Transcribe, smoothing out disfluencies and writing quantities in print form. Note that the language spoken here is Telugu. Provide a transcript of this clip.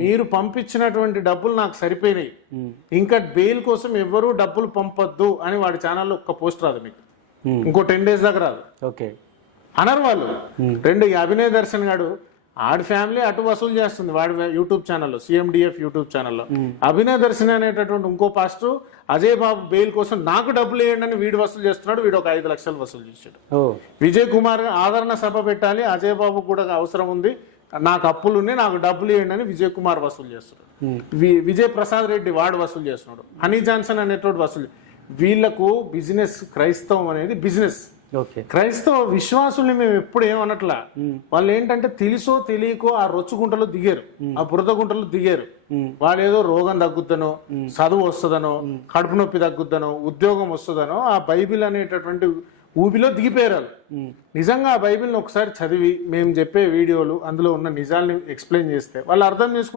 మీరు పంపించినటువంటి డబ్బులు నాకు సరిపోయినాయి, ఇంకా బెయిల్ కోసం ఎవరు డబ్బులు పంపొద్దు అని వాడి ఛానల్లో ఒక్క పోస్ట్ రాదు మీకు, ఇంకో 10 days దాకా రాదు. ఓకే అనరు వాళ్ళు. రెండు అభినయ్ దర్శన్ గాడు ఆడి ఫ్యామిలీ అటు వసూలు చేస్తుంది వాడి యూట్యూబ్ ఛానల్లో, సిఎండిఎఫ్ యూట్యూబ్ ఛానల్లో. అభినయ్ దర్శన్ అనేటటువంటి ఇంకో పాస్టర్ అజయ్ బాబు బెయిల్ కోసం నాకు డబ్బులు వేయండి అని వీడు వసూలు చేస్తున్నాడు. వీడు ఒక 5 లక్షలు వసూలు చేశాడు. విజయ్ కుమార్ ఆదరణ సభ పెట్టాలి, అజయ్ బాబు కూడా అవసరం ఉంది, నాకు అప్పులు ఉన్నాయి, నాకు డబ్బులు వేయండి అని విజయ్ కుమార్ వసూలు చేస్తున్నాడు. విజయ్ ప్రసాద్ రెడ్డి వాడు వసూలు చేస్తున్నాడు. హనీ జాన్సన్ అనేటువంటి వసూలు. వీళ్లకు బిజినెస్, క్రైస్తవం అనేది బిజినెస్. క్రైస్తవ విశ్వాసుల్ని మేము ఎప్పుడు ఏమనట్లా. వాళ్ళు ఏంటంటే తెలుసో తెలియకో ఆ రొచ్చుగుంటలో దిగారు, ఆ బురద గుంటలో దిగారు. వాళ్ళు ఏదో రోగం తగ్గుద్దనో, చదువు వస్తుందనో, కడుపు నొప్పి తగ్గుద్దనో, ఉద్యోగం వస్తుందనో ఆ బైబిల్ అనేటటువంటి ఊబిలో దిగిపోయారు. నిజంగా ఆ బైబిల్ని ఒకసారి చదివి మేము చెప్పే వీడియోలు అందులో ఉన్న నిజాల్ని ఎక్స్ప్లెయిన్ చేస్తే వాళ్ళు అర్థం చేసుకుంటారు.